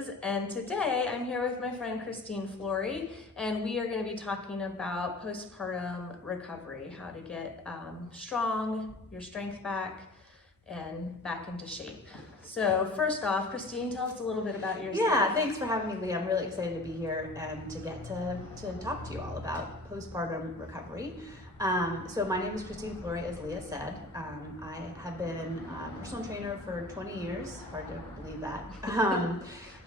Resources, and today I'm here with my friend Christine Flory, and we are going to be talking about postpartum recovery, how to get strong, your strength back, and back into shape. So first off, Christine, tell us a little bit about yourself. Yeah, thanks for having me, Leah. I'm really excited to be here and to get to talk to you all about postpartum recovery. So my name is Christine Flory, as Leah said. I have been a personal trainer for 20 years, hard to believe that.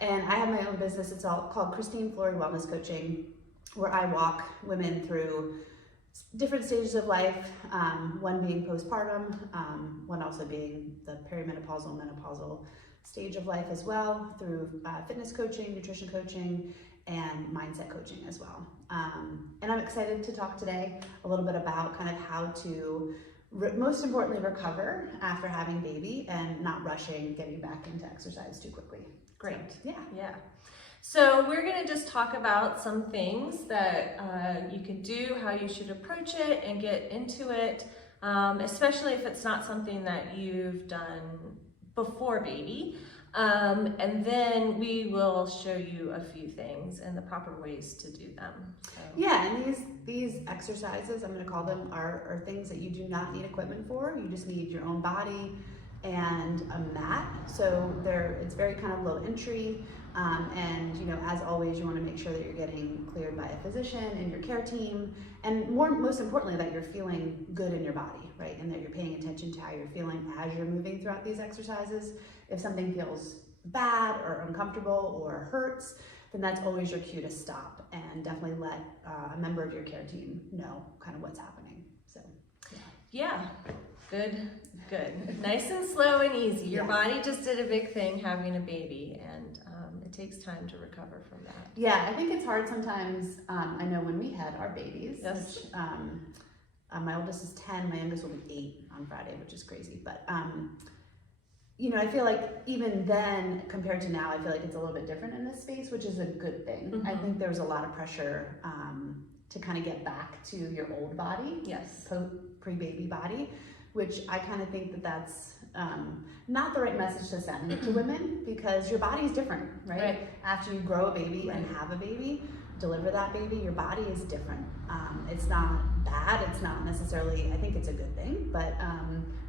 And I have my own business. It's all called Christine Flory Wellness Coaching, where I walk women through different stages of life, one being postpartum, one also being the perimenopausal, menopausal stage of life as well, through fitness coaching, nutrition coaching, and mindset coaching as well. And I'm excited to talk today a little bit about kind of how to, most importantly, recover after having baby and not rushing getting back into exercise too quickly. Great. So, Yeah. So we're going to just talk about some things that you can do, how you should approach it and get into it, especially if it's not something that you've done before baby. And then we will show you a few things and the proper ways to do them. So. Yeah, and these exercises, I'm going to call them, are things that you do not need equipment for. You just need your own body and a mat. So it's very kind of low entry. And you know, as always, you want to make sure that you're getting cleared by a physician and your care team, and most importantly, that you're feeling good in your body, right? And that you're paying attention to how you're feeling as you're moving throughout these exercises. If something feels bad or uncomfortable or hurts, then that's always your cue to stop and definitely let a member of your care team know kind of what's happening. So, yeah. Good. Nice and slow and easy. Your body just did a big thing having a baby, and it takes time to recover from that. Yeah, I think it's hard sometimes. I know when we had our babies, yes. Which, my oldest is 10, my youngest will be 8 on Friday, which is crazy. But, you know, I feel like even then, compared to now, I feel like it's a little bit different in this space, which is a good thing. Mm-hmm. I think there was a lot of pressure to kind of get back to your old body, yes, pre-baby body, which I kind of think that's not the right message to send to women, because your body is different, right? After you grow a baby and have a baby, deliver that baby, your body is different. It's not bad, it's not necessarily, I think it's a good thing, but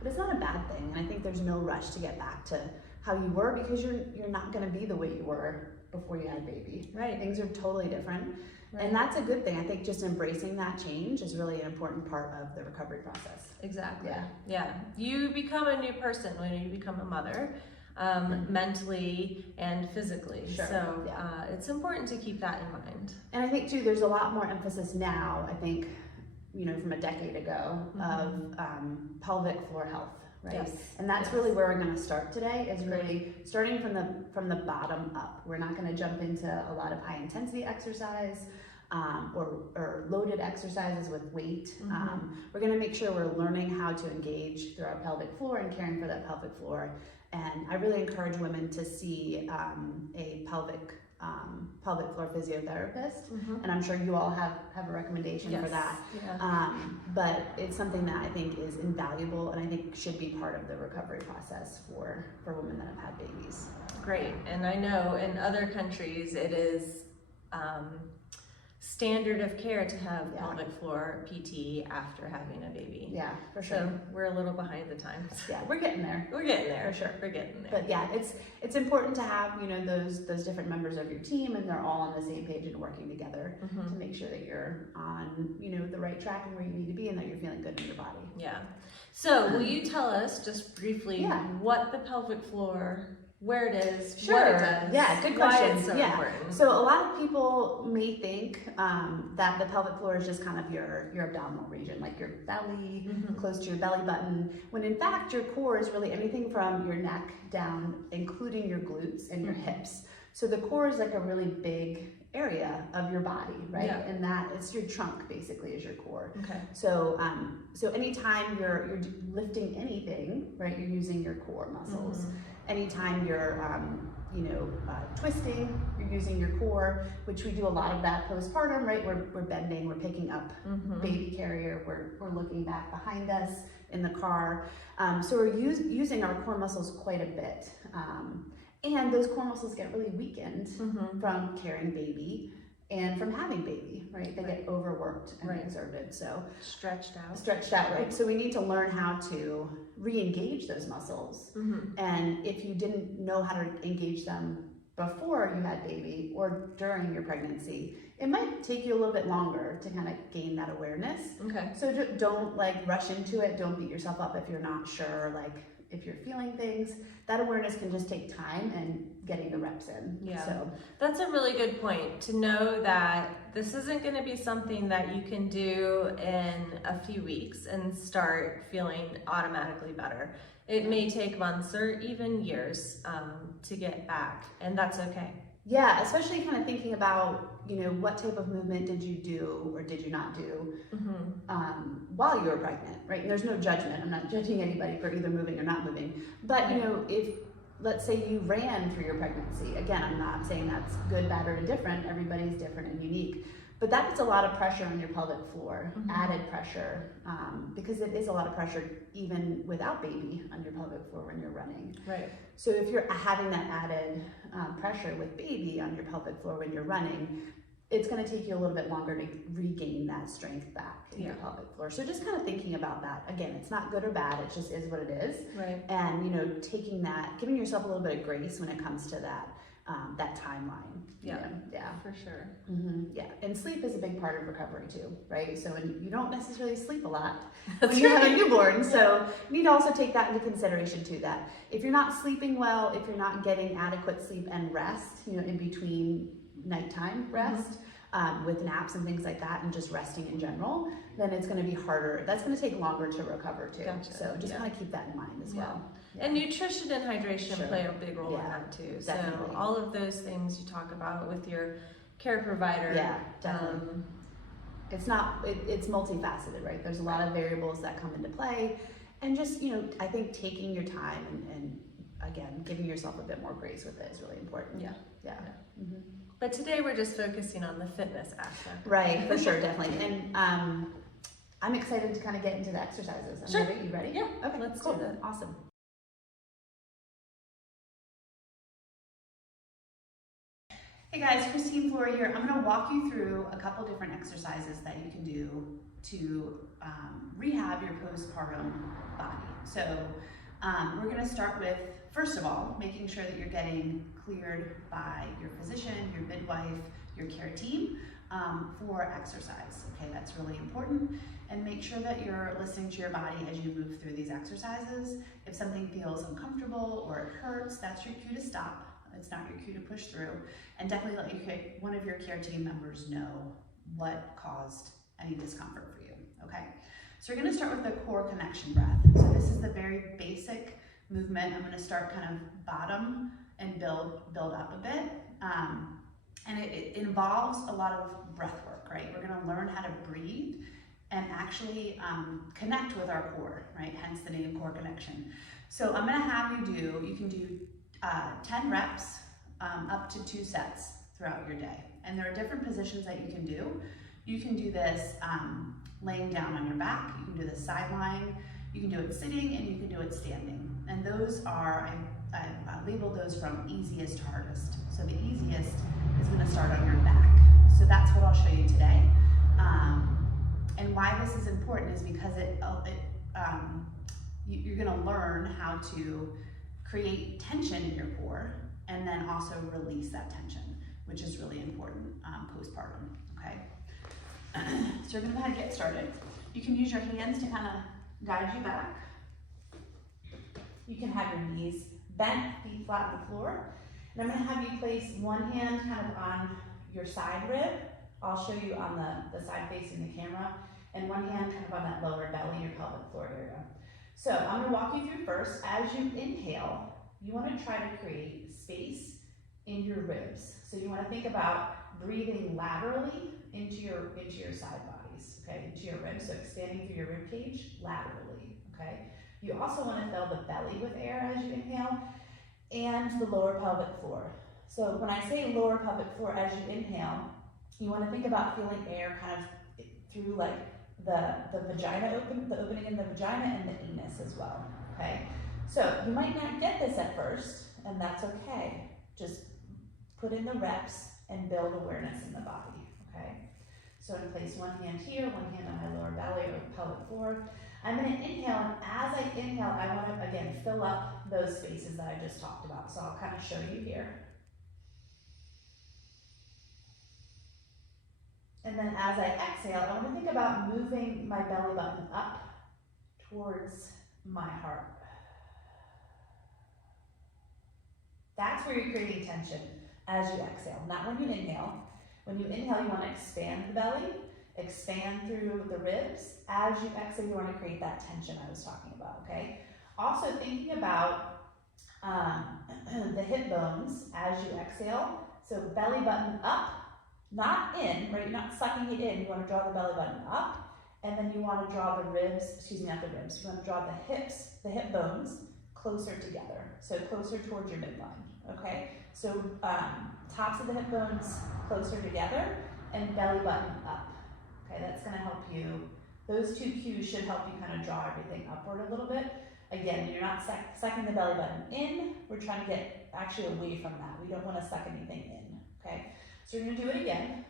it's not a bad thing. And I think there's no rush to get back to how you were, because you're not gonna be the way you were before you had a baby. Right. Things are totally different. Right. And that's a good thing. I think just embracing that change is really an important part of the recovery process. Exactly. Yeah. You become a new person when you become a mother, mentally and physically. Sure. So it's important to keep that in mind. And I think too, there's a lot more emphasis now, I think, you know, from a decade ago, of pelvic floor health. Right. Yes. And that's really where we're going to start today, is really starting from the bottom up. We're not going to jump into a lot of high intensity exercise or loaded exercises with weight. We're going to make sure we're learning how to engage through our pelvic floor and caring for that pelvic floor. And I really encourage women to see a pelvic floor physiotherapist, and I'm sure you all have a recommendation for that. Yeah. But it's something that I think is invaluable, and I think should be part of the recovery process for women that have had babies. Great, and I know in other countries it is standard of care to have pelvic floor PT after having a baby. Yeah, for sure. So we're a little behind the times. Yeah, we're getting there. We're getting there. For sure. We're getting there. But yeah, it's important to have, you know, those different members of your team, and they're all on the same page and working together to make sure that you're on, you know, the right track and where you need to be, and that you're feeling good in your body. Yeah. So will you tell us just briefly what the pelvic floor, where it is, what it does? Yeah, good question. Why it's so important. So a lot of people may think that the pelvic floor is just kind of your abdominal region, like your belly, close to your belly button, when in fact your core is really anything from your neck down, including your glutes and your hips. So the core is like a really big area of your body, right? Yeah. And that it's your trunk basically is your core. Okay. So so anytime you're lifting anything, right, you're using your core muscles. Anytime you're twisting, you're using your core, which we do a lot of that postpartum, right? We're bending, we're picking up baby carrier, we're looking back behind us in the car. So we're using our core muscles quite a bit. And those core muscles get really weakened from carrying baby and from having baby, right? They get overworked and exerted, so stretched out, right? So we need to learn how to re-engage those muscles. And if you didn't know how to engage them before you had baby or during your pregnancy, it might take you a little bit longer to kind of gain that awareness. Okay. So don't like rush into it. Don't beat yourself up if you're not sure, like if you're feeling things. That awareness can just take time and getting the reps in. Yeah. So that's a really good point, to know that this isn't going to be something that you can do in a few weeks and start feeling automatically better. It may take months or even years to get back, and that's okay. Yeah, especially kind of thinking about, you know, what type of movement did you do or did you not do while you were pregnant, right? And there's no judgment. I'm not judging anybody for either moving or not moving. But, you know, if, let's say you ran through your pregnancy, again, I'm not saying that's good, bad, or indifferent. Everybody's different and unique. But that puts a lot of pressure on your pelvic floor, added pressure, because it is a lot of pressure even without baby on your pelvic floor when you're running. Right. So if you're having that added pressure with baby on your pelvic floor when you're running, it's going to take you a little bit longer to regain that strength back in your pelvic floor. So just kind of thinking about that. Again, it's not good or bad. It just is what it is. Right. And, you know, taking that, giving yourself a little bit of grace when it comes to that. That timeline. Yeah, you know? Yeah, for sure. Yeah, and sleep is a big part of recovery too, right? So you don't necessarily sleep a lot That's when you have a right. newborn. So you need to also take that into consideration too. That if you're not sleeping well, if you're not getting adequate sleep and rest, you know, in between nighttime rest. With naps and things like that, and just resting in general, then it's going to be harder. That's going to take longer to recover too. Gotcha. So just kind of keep that in mind as well. And nutrition and hydration play a big role in that too. Definitely. So all of those things you talk about with your care provider. Yeah, definitely. It's multifaceted, right? There's a lot of variables that come into play, and just, you know, I think taking your time and again, giving yourself a bit more grace with it is really important. Yeah. But today we're just focusing on the fitness aspect. Right, for sure, definitely. And I'm excited to kind of get into the exercises. Sure. You ready? Yeah. Okay, Let's cool. do that. Awesome. Hey guys, Christine Flory here. I'm going to walk you through a couple different exercises that you can do to rehab your postpartum body. So we're going to start with, first of all, making sure that you're getting cleared by your physician, your midwife, your care team for exercise. Okay, that's really important. And make sure that you're listening to your body as you move through these exercises. If something feels uncomfortable or it hurts, that's your cue to stop. It's not your cue to push through. And definitely let one of your care team members know what caused any discomfort for you. Okay, so we're going to start with the core connection breath. So this is the very basic movement. I'm going to start kind of bottom and build up a bit. And it involves a lot of breath work, right? We're going to learn how to breathe and actually connect with our core, right? Hence the name core connection. So I'm going to have you can do 10 reps up to 2 sets throughout your day. And there are different positions that you can do. You can do this laying down on your back. You can do this side lying. You can do it sitting, and you can do it standing. And those are, I labeled those from easiest to hardest. So the easiest is going to start on your back. So that's what I'll show you today. And why this is important is because you're going to learn how to create tension in your core and then also release that tension, which is really important postpartum. Okay. So we're going to go ahead and get started. You can use your hands to kind of guide you back. You can have your knees bent, feet flat on the floor. And I'm going to have you place one hand kind of on your side rib. I'll show you on the side facing the camera. And one hand kind of on that lower belly, your pelvic floor area. So I'm going to walk you through first. As you inhale, you want to try to create space in your ribs. So you want to think about breathing laterally into your side bodies, okay, into your ribs. So expanding through your rib cage laterally, okay. You also want to fill the belly with air as you inhale, and the lower pelvic floor. So when I say lower pelvic floor, as you inhale, you want to think about feeling air kind of through like the vagina the opening in the vagina and the anus as well, okay? So you might not get this at first, and that's okay. Just put in the reps and build awareness in the body, okay? So I'm gonna place one hand here, one hand on my lower belly or pelvic floor. I'm gonna inhale, and as I inhale, I wanna, again, fill up those spaces that I just talked about. So I'll kind of show you here. And then as I exhale, I wanna think about moving my belly button up towards my heart. That's where you're creating tension as you exhale, not when you inhale. When you inhale, you want to expand the belly, expand through the ribs. As you exhale, you want to create that tension I was talking about, okay? Also thinking about the hip bones as you exhale. So belly button up, not in, right? You're not sucking it in. You want to draw the belly button up, and then you want to draw the ribs, not the ribs, you want to draw the hips, the hip bones closer together. So closer towards your midline, okay? So tops of the hip bones closer together and belly button up. Okay, that's gonna help you. Those two cues should help you kind of draw everything upward a little bit. Again, you're not sucking the belly button in. We're trying to get actually away from that. We don't want to suck anything in, okay? So we're gonna do it again.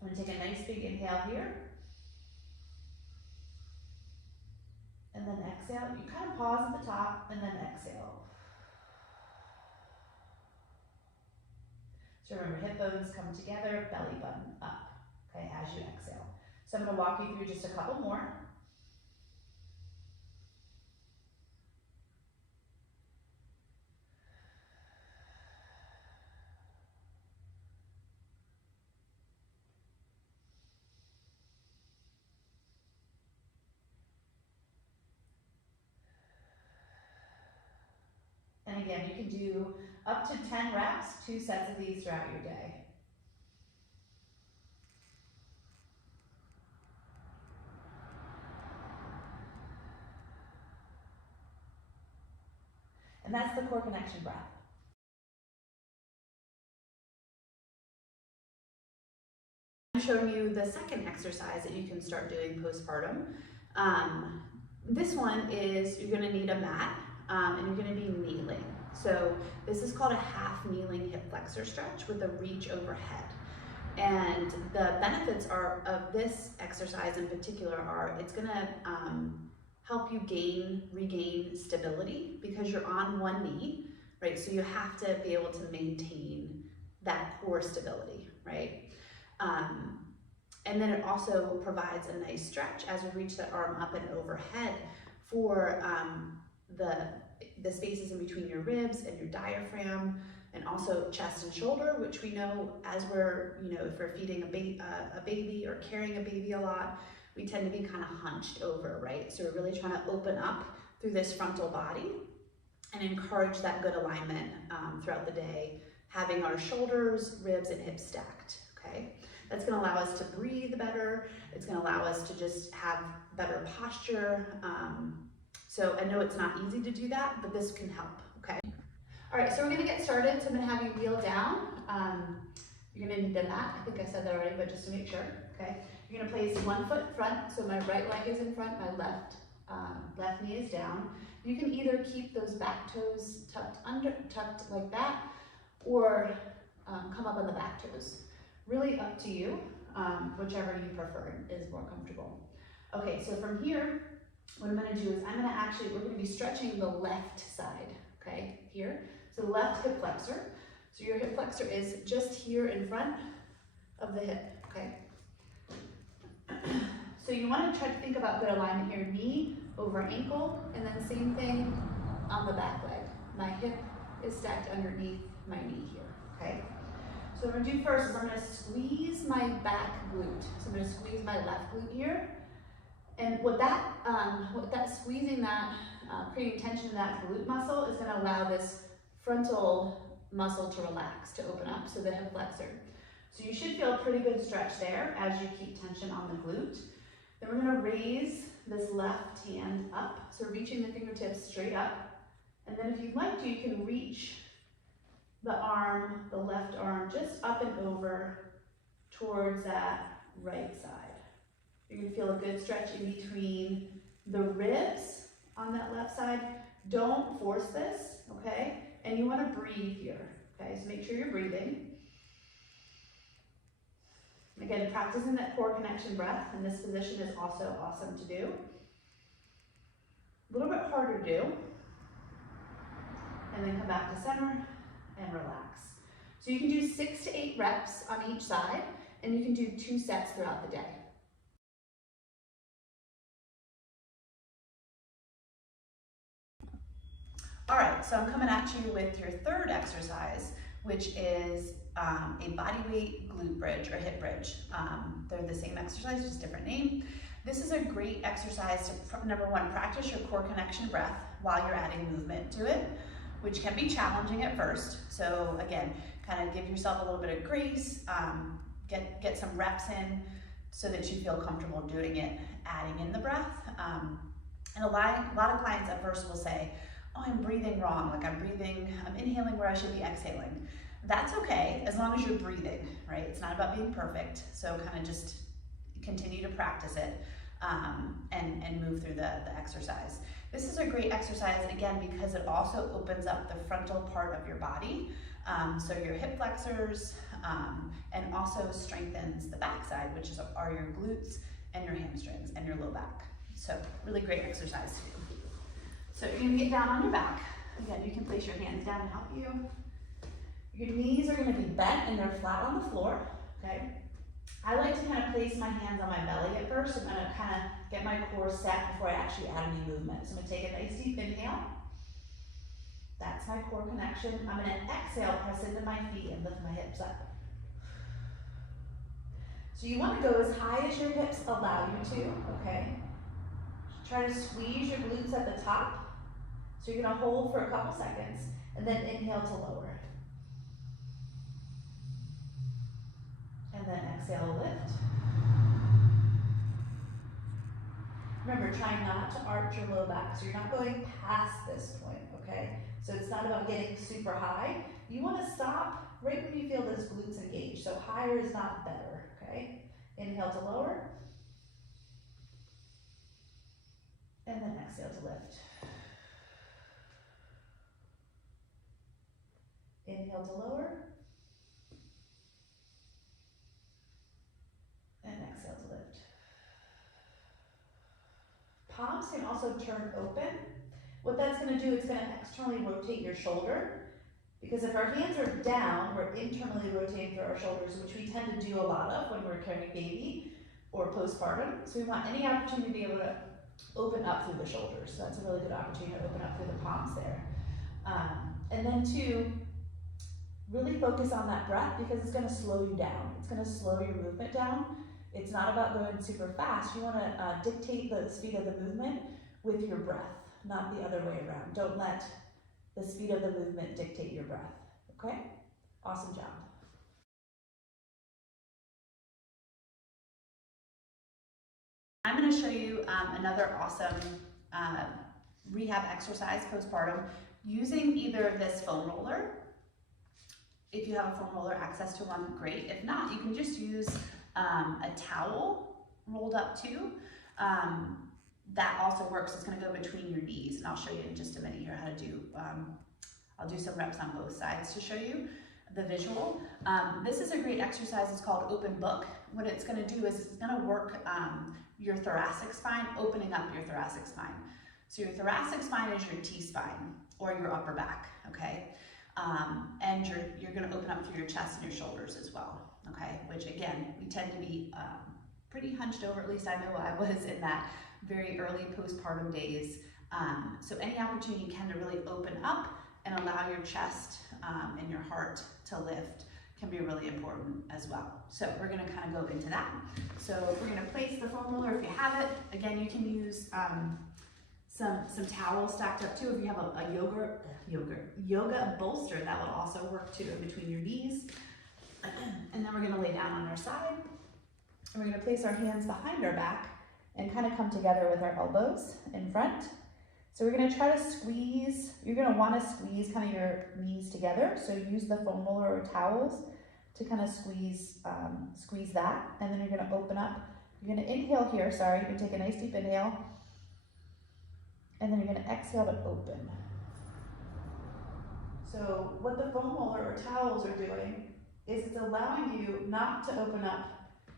I'm gonna take a nice big inhale here. And then exhale. You kind of pause at the top and then exhale. So remember, hip bones come together, belly button up, okay, as you exhale. So I'm gonna walk you through just a couple more. And again, you can do up to 10 reps, 2 sets of these throughout your day. And that's the core connection breath. I'm showing you the second exercise that you can start doing postpartum. This one is you're gonna need a mat and you're gonna be kneeling. So this is called a half kneeling hip flexor stretch with a reach overhead. And the benefits of this exercise in particular are it's gonna help you regain stability because you're on one knee, right? So you have to be able to maintain that core stability, right? And then it also provides a nice stretch as we reach the arm up and overhead for the spaces in between your ribs and your diaphragm, and also chest and shoulder, which we know as we're, if we're feeding a baby or carrying a baby a lot, we tend to be kind of hunched over, right? So we're really trying to open up through this frontal body and encourage that good alignment throughout the day, having our shoulders, ribs, and hips stacked, okay? That's gonna allow us to breathe better. It's gonna allow us to just have better posture. So I know it's not easy to do that, but this can help, okay? All right, so we're gonna get started. So I'm gonna have you kneel down. You're gonna need the mat. I think I said that already, but just to make sure, okay? You're gonna place one foot front, so my right leg is in front, my left knee is down. You can either keep those back toes tucked like that, or come up on the back toes. Really up to you, whichever you prefer is more comfortable. Okay, so from here, what I'm gonna do is we're gonna be stretching the left side, okay, here. So left hip flexor. So your hip flexor is just here in front of the hip, okay? So you wanna try to think about good alignment here, knee over ankle, and then same thing on the back leg. My hip is stacked underneath my knee here, okay? So what I'm gonna do first is I'm gonna squeeze my back glute. So I'm gonna squeeze my left glute here. And creating tension in that glute muscle is gonna allow this frontal muscle to relax, to open up, so the hip flexor. So you should feel a pretty good stretch there as you keep tension on the glute. Then we're gonna raise this left hand up. So reaching the fingertips straight up. And then if you'd like to, you can reach the left arm, just up and over towards that right side. You're gonna feel a good stretch in between the ribs on that left side. Don't force this, okay? And you want to breathe here, okay? So make sure you're breathing. Again, practicing that core connection breath in this position is also awesome to do. A little bit harder to do. And then come back to center and relax. So you can do 6 to 8 reps on each side, and you can do 2 sets throughout the day. All right, so I'm coming at you with your third exercise, which is a body weight glute bridge or hip bridge. They're the same exercise, just different name. This is a great exercise to, number one, practice your core connection breath while you're adding movement to it, which can be challenging at first. So again, kind of give yourself a little bit of grace, get some reps in so that you feel comfortable doing it, adding in the breath. And a lot of clients at first will say, oh, I'm breathing wrong, like I'm inhaling where I should be exhaling. That's okay, as long as you're breathing, right? It's not about being perfect, so kind of just continue to practice it and move through the exercise. This is a great exercise, again, because it also opens up the frontal part of your body, so your hip flexors, and also strengthens the backside, which are your glutes and your hamstrings and your low back. So really great exercise to do. So you're gonna get down on your back. Again, you can place your hands down to help you. Your knees are gonna be bent and they're flat on the floor, okay? I like to kind of place my hands on my belly at first. I'm gonna kind of get my core set before I actually add any movement. So I'm gonna take a nice deep inhale. That's my core connection. I'm gonna exhale, press into my feet and lift my hips up. So you wanna go as high as your hips allow you to, okay? Try to squeeze your glutes at the top. So you're gonna hold for a couple seconds and then inhale to lower. And then exhale, lift. Remember, try not to arch your low back, so you're not going past this point, okay? So it's not about getting super high. You wanna stop right when you feel those glutes engaged. So higher is not better, okay? Inhale to lower. And then exhale to lift. Inhale to lower. And exhale to lift. Palms can also turn open. What that's going to do, it's going to externally rotate your shoulder. Because if our hands are down, we're internally rotating through our shoulders, which we tend to do a lot of when we're carrying a baby or postpartum. So we want any opportunity to be able to open up through the shoulders. So that's a really good opportunity to open up through the palms there. And then two, really focus on that breath because it's gonna slow you down. It's gonna slow your movement down. It's not about going super fast. You wanna dictate the speed of the movement with your breath, not the other way around. Don't let the speed of the movement dictate your breath, okay? Awesome job. I'm going to show you another awesome rehab exercise postpartum using either this foam roller. If you have a foam roller, access to one, great. If not, you can just use a towel rolled up too. That also works. It's going to go between your knees, and I'll show you in just a minute here how to do. I'll do some reps on both sides to show you the visual. This is a great exercise. It's called open book. What it's going to do is it's going to work your thoracic spine, opening up your thoracic spine. So your thoracic spine is your T-spine or your upper back, okay? And you're going to open up through your chest and your shoulders as well, okay? Which again, we tend to be pretty hunched over, at least I know I was in that very early postpartum days. So any opportunity you can to really open up and allow your chest and your heart to lift can be really important as well. So we're gonna kind of go into that. So we're gonna place the foam roller if you have it. Again, you can use some towels stacked up too. If you have a yoga bolster, that will also work too in between your knees. And then we're gonna lay down on our side. And we're gonna place our hands behind our back and kind of come together with our elbows in front. So we're gonna try to squeeze, you're gonna wanna squeeze kind of your knees together. So use the foam roller or towels to kind of squeeze that. And then you're gonna open up. You're gonna inhale here, sorry. You can take a nice deep inhale. And then you're gonna exhale to open. So what the foam roller or towels are doing is it's allowing you not to open up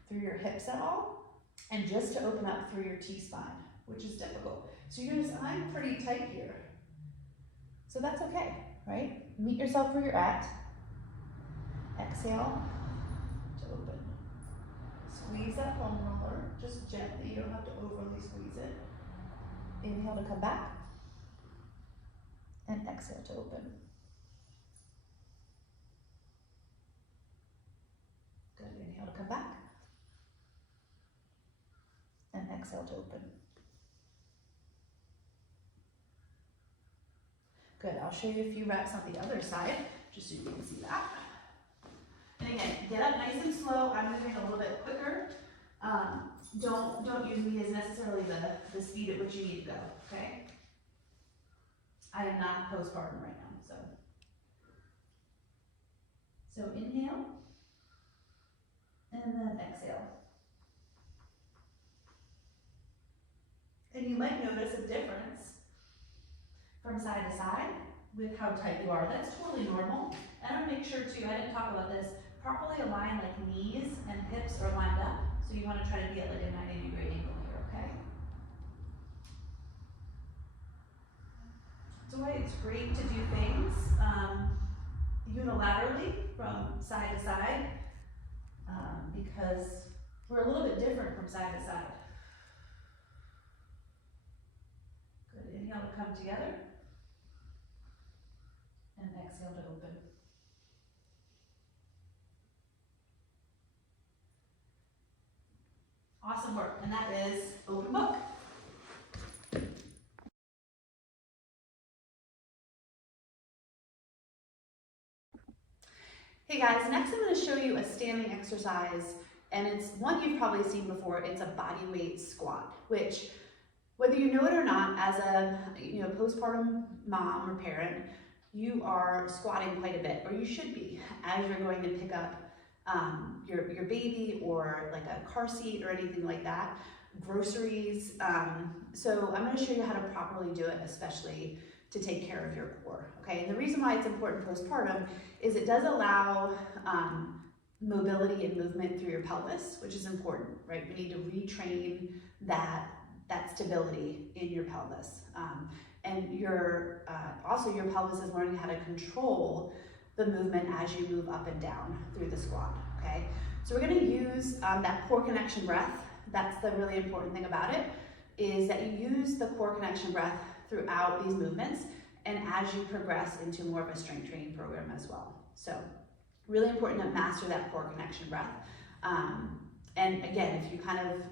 through your hips at all, and just to open up through your T-spine, which is difficult. So you notice I'm pretty tight here. So that's okay, right? Meet yourself where you're at. Exhale to open. Squeeze that foam roller, just gently, you don't have to overly squeeze it. Inhale to come back, and exhale to open. Good, inhale to come back, and exhale to open. Good, I'll show you a few reps on the other side, just so you can see that. And again, get up nice and slow. I'm moving a little bit quicker. Don't use me as necessarily the speed at which you need to go, okay? I am not postpartum right now, so inhale, and then exhale. And you might notice a difference from side to side with how tight you are. That's totally normal. And I want to make sure too, I didn't talk about this, properly align like knees and hips are lined up. So you want to try to be at like a 90-degree angle here, okay? That's why it's great to do things unilaterally from side to side because we're a little bit different from side to side. Good, inhale to come together, and exhale to open. Awesome work, and that is open book. Hey guys, next I'm going to show you a standing exercise, and it's one you've probably seen before. It's a body weight squat, which whether you know it or not, as a postpartum mom or parent, you are squatting quite a bit, or you should be, as you're going to pick up your baby or like a car seat or anything like that, groceries. So I'm going to show you how to properly do it, especially to take care of your core, okay? And the reason why it's important postpartum is it does allow mobility and movement through your pelvis, which is important, right? We need to retrain that stability in your pelvis. And also your pelvis is learning how to control the movement as you move up and down through the squat, okay? So we're gonna use that core connection breath. That's the really important thing about it, is that you use the core connection breath throughout these movements and as you progress into more of a strength training program as well. So really important to master that core connection breath. And again, if you kind of,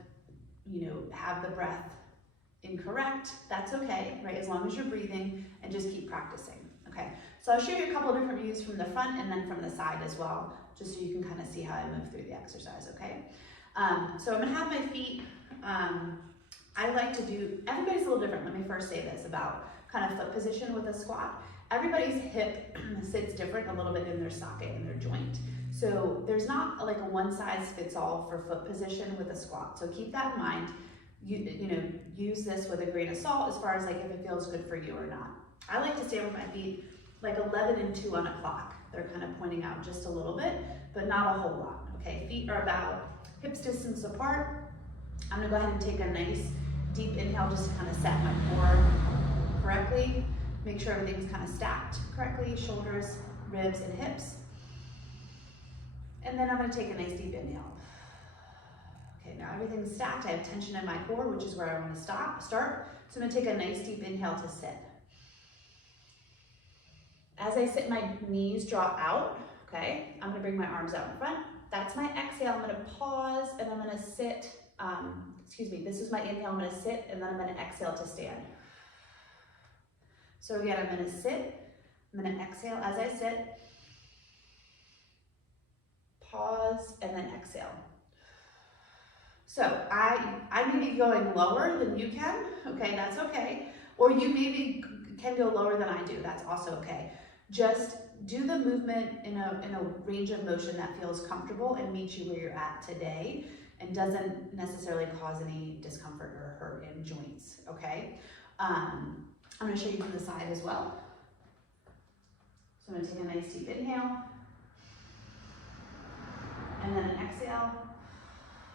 have the breath incorrect, that's okay, right? As long as you're breathing and just keep practicing, okay? So I'll show you a couple of different views from the front and then from the side as well, just so you can kind of see how I move through the exercise, okay? So I'm gonna have my feet, I like to do, everybody's a little different. Let me first say this about kind of foot position with a squat. Everybody's hip sits different a little bit in their socket, in their joint. So there's not like a one size fits all for foot position with a squat. So keep that in mind. Use this with a grain of salt as far as like if it feels good for you or not. I like to stand with my feet like 11 and 2 on a clock. They're kind of pointing out just a little bit, but not a whole lot, okay? Feet are about hips distance apart. I'm gonna go ahead and take a nice deep inhale just to kind of set my core correctly. Make sure everything's kind of stacked correctly, shoulders, ribs, and hips. And then I'm gonna take a nice deep inhale. Okay, now everything's stacked. I have tension in my core, which is where I want to start. So I'm gonna take a nice deep inhale to sit. As I sit, my knees draw out, okay? I'm gonna bring my arms out in front. That's my exhale. I'm gonna pause and I'm gonna sit, this is my inhale. I'm gonna sit and then I'm gonna exhale to stand. So again, I'm gonna sit, I'm gonna exhale as I sit, pause, and then exhale. So I may be going lower than you can, okay, that's okay. Or you maybe can go lower than I do, that's also okay. Just do the movement in a range of motion that feels comfortable and meets you where you're at today and doesn't necessarily cause any discomfort or hurt in joints, okay? I'm gonna show you from the side as well. So I'm gonna take a nice deep inhale, and then an exhale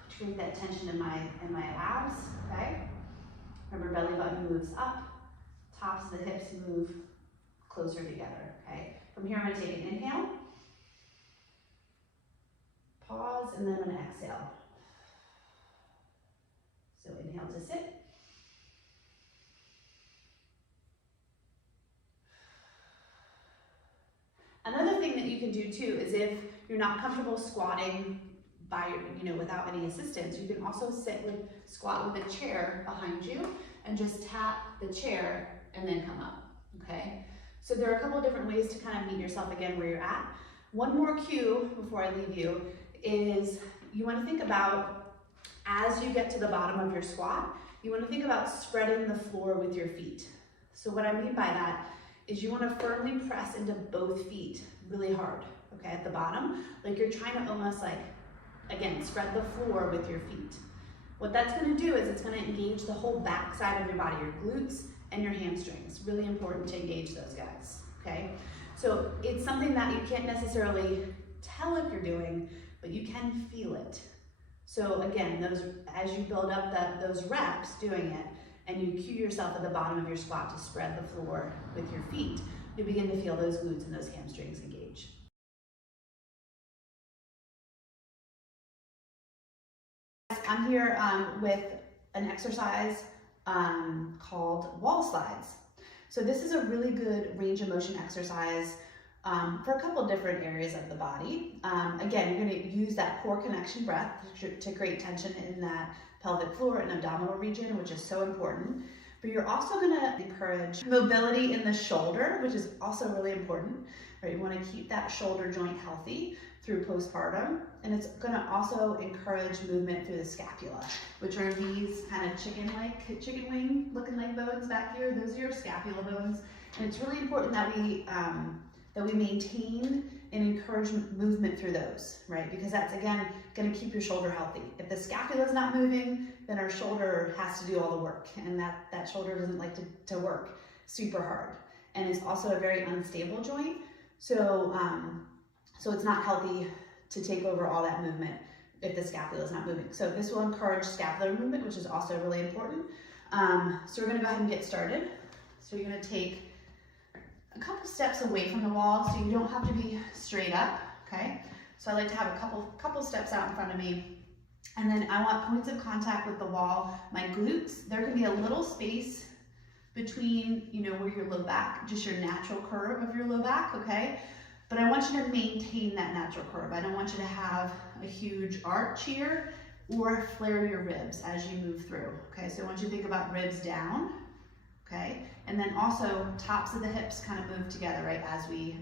to create that tension in my abs, okay? Remember, belly button moves up, tops of the hips move closer together, okay? From here, I'm gonna take an inhale, pause, and then I'm gonna exhale. So inhale to sit. Another thing that you can do too is if you're not comfortable squatting by, without any assistance, you can also squat with a chair behind you and just tap the chair and then come up, okay? So there are a couple of different ways to kind of meet yourself again where you're at. One more cue before I leave you is you want to think about, as you get to the bottom of your squat, you want to think about spreading the floor with your feet. So what I mean by that is you want to firmly press into both feet really hard, okay, at the bottom, like you're trying to almost again, spread the floor with your feet. What that's going to do is it's going to engage the whole back side of your body, your glutes and your hamstrings. Really important to engage those guys, okay? So it's something that you can't necessarily tell if you're doing, but you can feel it. So again, as you build up those reps doing it, and you cue yourself at the bottom of your squat to spread the floor with your feet, you begin to feel those glutes and those hamstrings engage. I'm here with an exercise called wall slides. So this is a really good range of motion exercise for a couple different areas of the body. Again, you're going to use that core connection breath to create tension in that pelvic floor and abdominal region, which is so important. But you're also going to encourage mobility in the shoulder, which is also really important. Right? You want to keep that shoulder joint healthy through postpartum, and it's going to also encourage movement through the scapula, which are these kind of chicken wing looking like bones back here. Those are your scapula bones, and it's really important that we maintain and encourage movement through those, right? Because that's, again, going to keep your shoulder healthy. If the scapula is not moving, then our shoulder has to do all the work, and that shoulder doesn't like to work super hard. And it's also a very unstable joint, so it's not healthy to take over all that movement if the scapula is not moving. So this will encourage scapular movement, which is also really important. So we're going to go ahead and get started. So you're going to take a couple steps away from the wall, so you don't have to be straight up, okay? So I like to have a couple steps out in front of me, and then I want points of contact with the wall. My glutes, there can be a little space between, where your low back, just your natural curve of your low back, okay? But I want you to maintain that natural curve. I don't want you to have a huge arch here or flare your ribs as you move through, okay? So I want you to think about ribs down, okay? And then also tops of the hips kind of move together, right, as we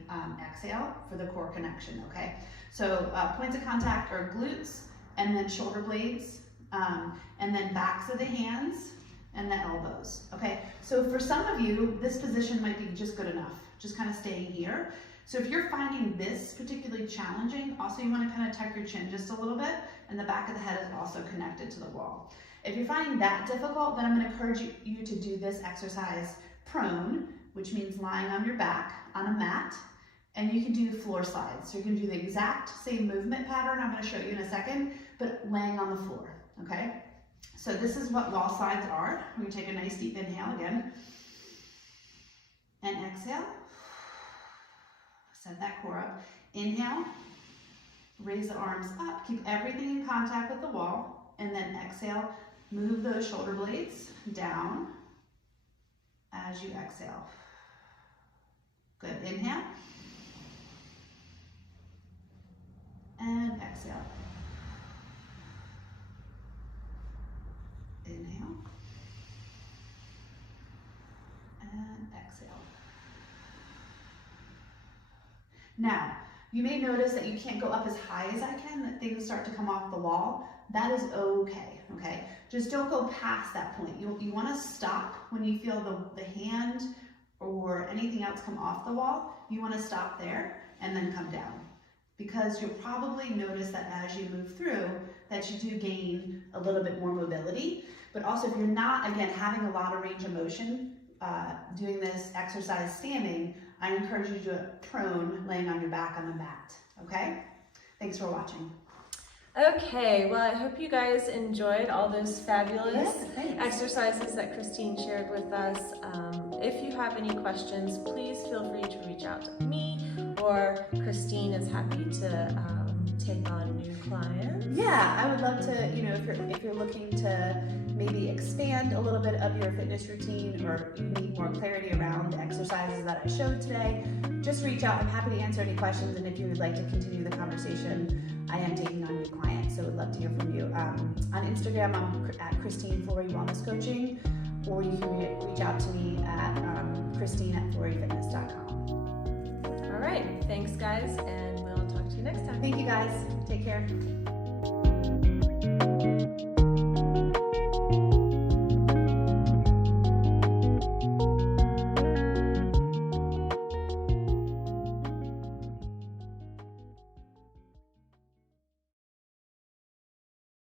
exhale for the core connection, okay? So points of contact are glutes, and then shoulder blades, and then backs of the hands, and the elbows, okay? So for some of you, this position might be just good enough, just kind of staying here. So if you're finding this particularly challenging, also you want to kind of tuck your chin just a little bit, and the back of the head is also connected to the wall. If you're finding that difficult, then I'm going to encourage you to do this exercise prone, which means lying on your back on a mat, and you can do floor slides. So you can do the exact same movement pattern I'm going to show you in a second, but laying on the floor, okay? So this is what wall slides are. We're going to take a nice deep inhale again, and exhale. Set that core up. Inhale, raise the arms up, keep everything in contact with the wall, and then exhale, move those shoulder blades down as you exhale. Good, inhale, and exhale. Inhale, and exhale. Now, you may notice that you can't go up as high as I can, that things start to come off the wall. That is okay, okay? Just don't go past that point. You want to stop when you feel the hand or anything else come off the wall. You want to stop there and then come down, because you'll probably notice that as you move through that you do gain a little bit more mobility. But also, if you're not, again, having a lot of range of motion doing this exercise standing, I encourage you to do it prone, laying on your back on the mat, okay? Thanks for watching. Okay, well, I hope you guys enjoyed all those fabulous Yes, exercises that Christine shared with us. If you have any questions, please feel free to reach out to me, or Christine is happy to take on new clients. Yeah, I would love to, you know, if you're looking to maybe expand a little bit of your fitness routine, or you need more clarity around the exercises that I showed today, just reach out. I'm happy to answer any questions, and if you would like to continue the conversation, I am taking on new clients, so would love to hear from you. On Instagram, I'm at Christine Flory Wellness Coaching, or you can reach out to me at Christine@floryfitness.com. All right, thanks guys, and we'll talk to you next time. Thank you guys. Take care.